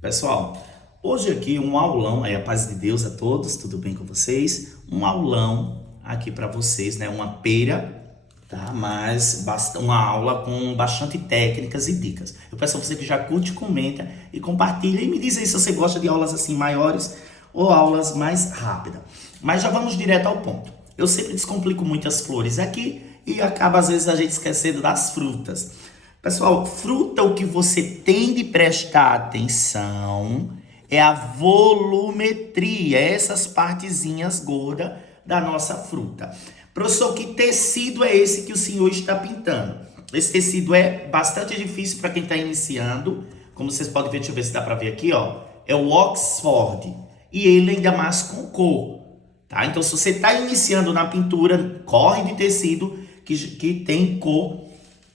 Pessoal, hoje aqui um aulão, a paz de Deus a todos, tudo bem com vocês? Um aulão aqui para vocês, né? Uma pera, tá? Mas uma aula com bastante técnicas e dicas. Eu peço a você que já curte, comenta e compartilha e me diz aí se você gosta de aulas assim maiores ou aulas mais rápidas. Mas já vamos direto ao ponto. Eu sempre descomplico muitas flores aqui e acaba às vezes a gente esquecendo das frutas. Pessoal, fruta, o que você tem de prestar atenção é a volumetria, essas partezinhas gordas da nossa fruta. Professor, que tecido é esse que o senhor está pintando? Esse tecido é bastante difícil para quem está iniciando. Como vocês podem ver, deixa eu ver se dá para ver aqui, ó. É o Oxford. E ele ainda mais com cor. Tá? Então, se você está iniciando na pintura, corre de tecido que tem cor,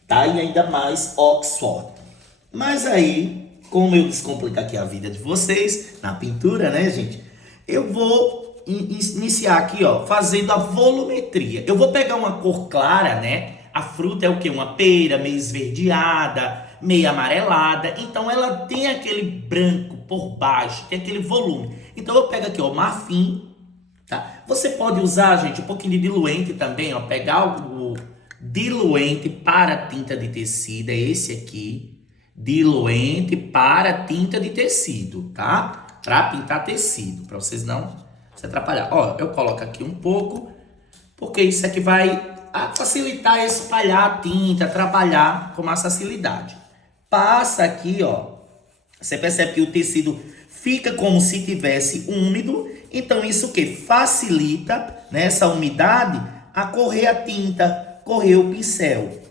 tá? E ainda mais Oxford. Mas aí, como eu descomplico aqui a vida de vocês na pintura, né, gente? Eu vou iniciar aqui, ó, fazendo a volumetria. Eu vou pegar uma cor clara, né? A fruta é o quê? Uma pera meio esverdeada, meio amarelada. Então ela tem aquele branco por baixo, tem aquele volume. Então eu pego aqui, ó, marfim, tá? Você pode usar, gente, um pouquinho de diluente também, ó, pegar o diluente para tinta de tecido, é esse aqui, diluente para tinta de tecido, tá? Para pintar tecido, para vocês não se atrapalhar. Ó, eu coloco aqui um pouco, porque isso aqui vai facilitar espalhar a tinta, trabalhar com mais facilidade. Passa aqui, ó, você percebe que o tecido fica como se tivesse úmido, então isso que facilita, né, essa umidade a correr a tinta, correr o pincel.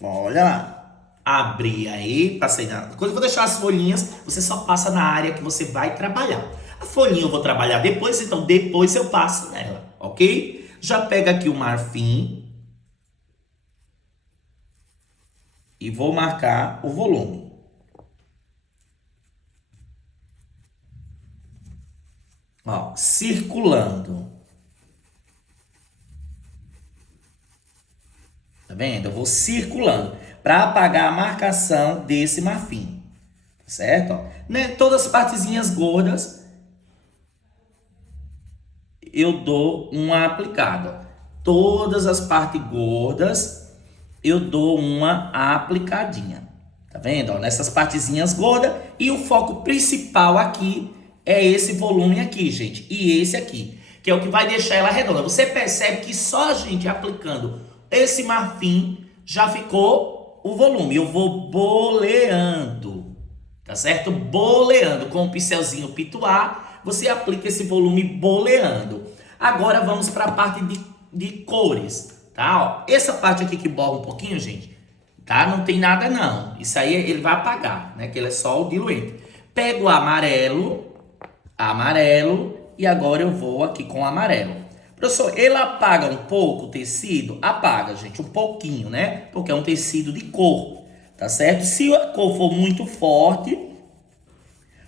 Olha lá. Abri aí, passei na. Quando eu vou deixar as folhinhas, você só passa na área que você vai trabalhar. A folhinha eu vou trabalhar depois, então depois eu passo nela, ok? Já pega aqui o marfim e vou marcar o volume. Ó, circulando. Tá vendo? Eu vou circulando para apagar a marcação desse marfim. Certo? Ó, né? Todas as partezinhas gordas eu dou uma aplicada. Todas as partes gordas eu dou uma aplicadinha. Tá vendo? Ó, nessas partezinhas gordas. E o foco principal aqui é esse volume aqui, gente. E esse aqui, que é o que vai deixar ela redonda. Você percebe que só a gente aplicando esse marfim já ficou o volume. Eu vou boleando, tá certo? Boleando com o pincelzinho pituar, você aplica esse volume boleando. Agora vamos para a parte de cores, tá? Ó, essa parte aqui que borra um pouquinho, gente, tá? Não tem nada não. Isso aí ele vai apagar, né? Que ele é só o diluente. Pego o amarelo, e agora eu vou aqui com o amarelo. Professor, ele apaga um pouco o tecido? Apaga, gente, um pouquinho, né? Porque é um tecido de cor, tá certo? Se a cor for muito forte,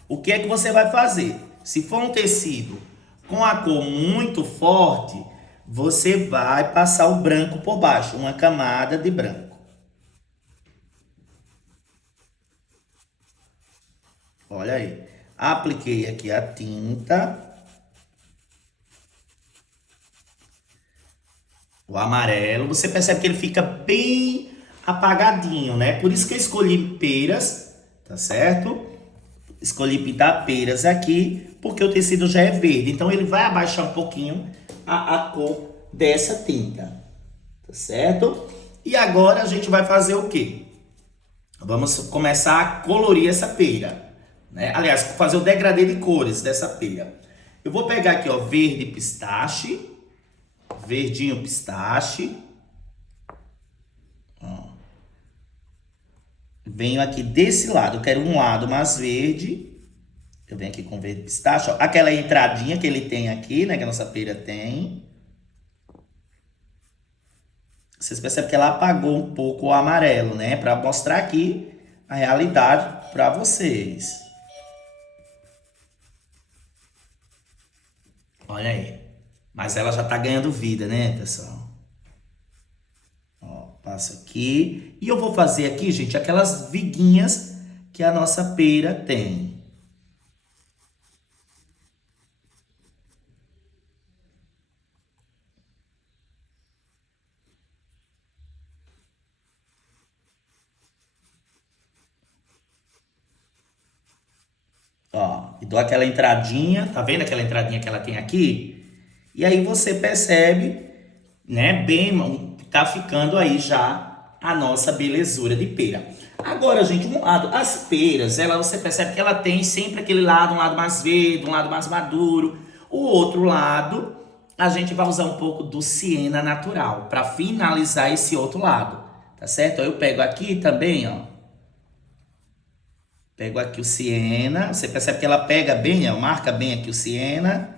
o que é que você vai fazer? Se for um tecido com a cor muito forte, você vai passar o branco por baixo, uma camada de branco. Olha aí. Apliquei aqui a tinta. O amarelo, você percebe que ele fica bem apagadinho, né? Por isso que eu escolhi peras, tá certo? Escolhi pintar peras aqui, porque o tecido já é verde. Então ele vai abaixar um pouquinho a cor dessa tinta, tá certo? E agora a gente vai fazer o quê? Vamos começar a colorir essa pera, né? Aliás, fazer o degradê de cores dessa pera. Eu vou pegar aqui, ó, verde pistache, verdinho pistache. Ó. Venho aqui desse lado, eu quero um lado mais verde. Eu venho aqui com verde pistache, ó. Aquela entradinha que ele tem aqui, né, que a nossa pera tem. Vocês percebem que ela apagou um pouco o amarelo, né, para mostrar aqui a realidade para vocês. Olha aí. Mas ela já tá ganhando vida, né, pessoal? Passo aqui. E eu vou fazer aqui, gente, aquelas viguinhas que a nossa pera tem. Ó, e dou aquela entradinha, tá vendo aquela entradinha que ela tem aqui? E aí você percebe, né, bem, tá ficando aí já a nossa belezura de pera. Agora, gente, um lado, as peras, você percebe que ela tem sempre aquele lado, um lado mais verde, um lado mais maduro. O outro lado, a gente vai usar um pouco do siena natural para finalizar esse outro lado, tá certo? Eu pego aqui também, ó. Pego aqui o siena, você percebe que ela pega bem, ó, marca bem aqui o siena.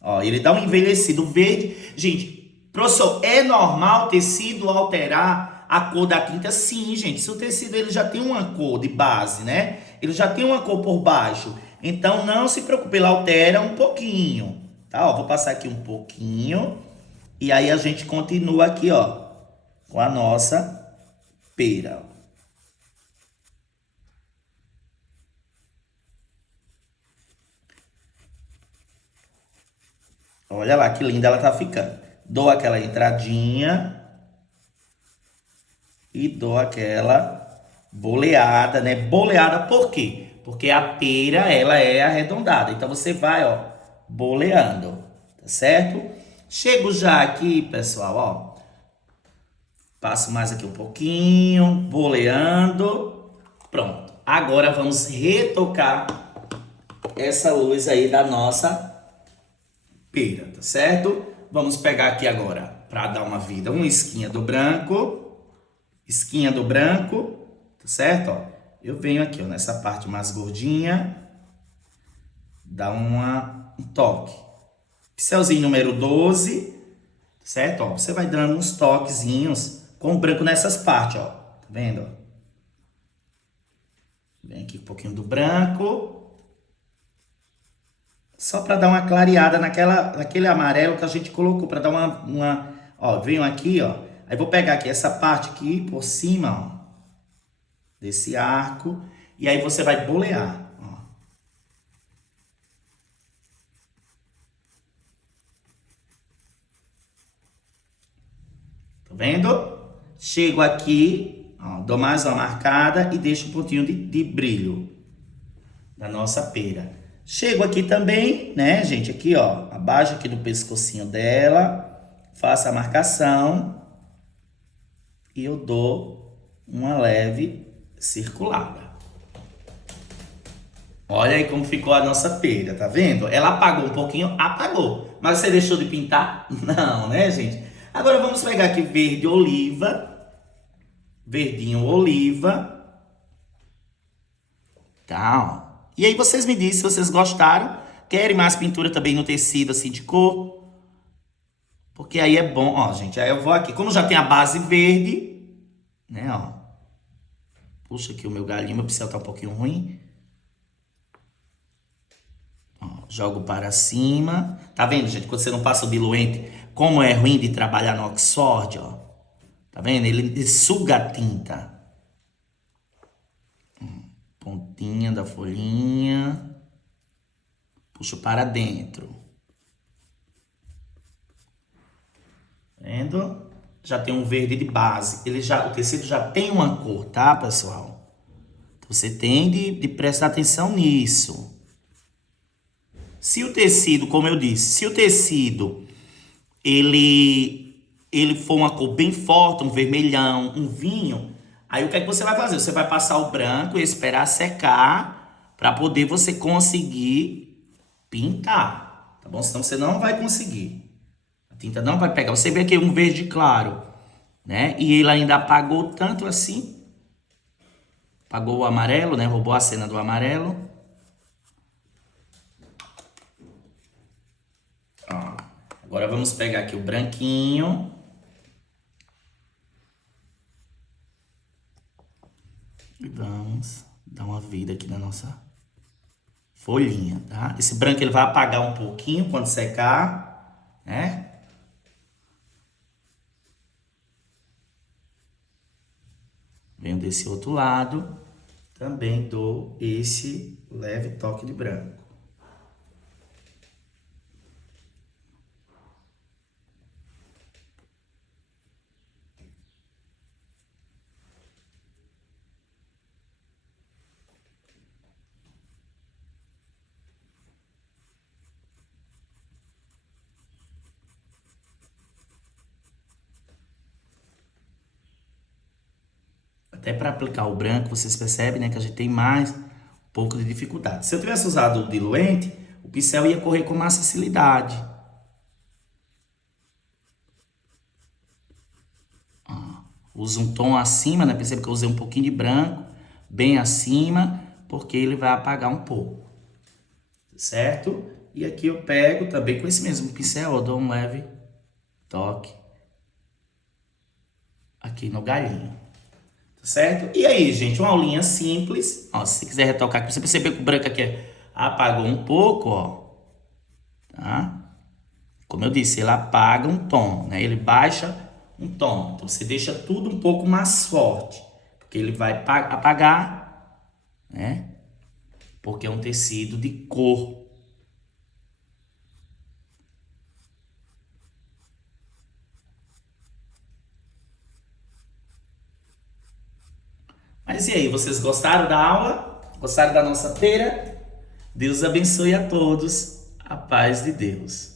Ó, ele dá um envelhecido verde. Gente, professor, é normal o tecido alterar a cor da tinta? Sim, gente. Se o tecido ele já tem uma cor de base, né? Ele já tem uma cor por baixo. Então não se preocupe, ele altera um pouquinho, tá? Ó, vou passar aqui um pouquinho. E aí a gente continua aqui, ó, com a nossa pera. Olha lá que linda ela tá ficando. Dou aquela entradinha e dou aquela boleada, né? Boleada por quê? Porque a pera, ela é arredondada. Então você vai, ó, boleando, tá certo? Chego já aqui, pessoal, ó. Passo mais aqui um pouquinho, boleando. Pronto. Agora vamos retocar essa luz aí da nossa pera, tá certo? Vamos pegar aqui agora, para dar uma vida, uma esquinha do branco, tá certo? Ó, eu venho aqui, ó, nessa parte mais gordinha, dá um toque. Pincelzinho número 12, certo? Ó, você vai dando uns toquezinhos com branco nessas partes, ó, tá vendo? Vem aqui um pouquinho do branco. Só para dar uma clareada naquele amarelo que a gente colocou, para dar ó, venho aqui, ó. Aí vou pegar aqui essa parte aqui por cima, ó, desse arco, e aí você vai bolear, ó. Tá vendo? Chego aqui, ó, dou mais uma marcada e deixo um pontinho de brilho da nossa pera. Chego aqui também, né, gente, aqui, ó, abaixo aqui do pescocinho dela, faço a marcação e eu dou uma leve circulada. Olha aí como ficou a nossa pera, tá vendo? Ela apagou um pouquinho, apagou. Mas você deixou de pintar? Não, né, gente? Agora vamos pegar aqui verde oliva, verdinho oliva, tá, ó. E aí vocês me dizem se vocês gostaram. Querem mais pintura também no tecido, assim, de cor? Porque aí é bom, ó, gente. Aí eu vou aqui. Como já tem a base verde, né, ó. Puxa aqui o meu galinho, meu pincel tá um pouquinho ruim. Ó, jogo para cima. Tá vendo, gente? Quando você não passa o diluente, como é ruim de trabalhar no Oxford, ó. Tá vendo? Ele suga a tinta. Pontinha da folhinha. Puxo para dentro. Vendo? Já tem um verde de base. O tecido já tem uma cor, tá, pessoal? Então, você tem de prestar atenção nisso. Se o tecido, como eu disse, se o tecido ele for uma cor bem forte, um vermelhão, um vinho, aí o que é que você vai fazer? Você vai passar o branco e esperar secar para poder você conseguir pintar, tá bom? Senão você não vai conseguir. A tinta não vai pegar. Você vê aqui um verde claro, né? E ele ainda apagou tanto assim. Apagou o amarelo, né? Roubou a cena do amarelo. Ó. Agora vamos pegar aqui o branquinho. E vamos dar uma vida aqui na nossa folhinha, tá? Esse branco ele vai apagar um pouquinho quando secar, né? Venho desse outro lado, também dou esse leve toque de branco. Até para aplicar o branco, vocês percebem, né, que a gente tem mais um pouco de dificuldade. Se eu tivesse usado o diluente, o pincel ia correr com mais facilidade. Uso um tom acima, né? Percebe que eu usei um pouquinho de branco, bem acima, porque ele vai apagar um pouco, certo? E aqui eu pego também com esse mesmo pincel, eu dou um leve toque aqui no galhinho. Certo? E aí, gente, uma aulinha simples. Ó, se você quiser retocar aqui, você percebeu que o branco aqui apagou um pouco, ó. Tá? Como eu disse, ele apaga um tom, né? Ele baixa um tom. Então, você deixa tudo um pouco mais forte. Porque ele vai apagar, né? Porque é um tecido de cor. Mas e aí, vocês gostaram da aula? Gostaram da nossa feira? Deus abençoe a todos. A paz de Deus.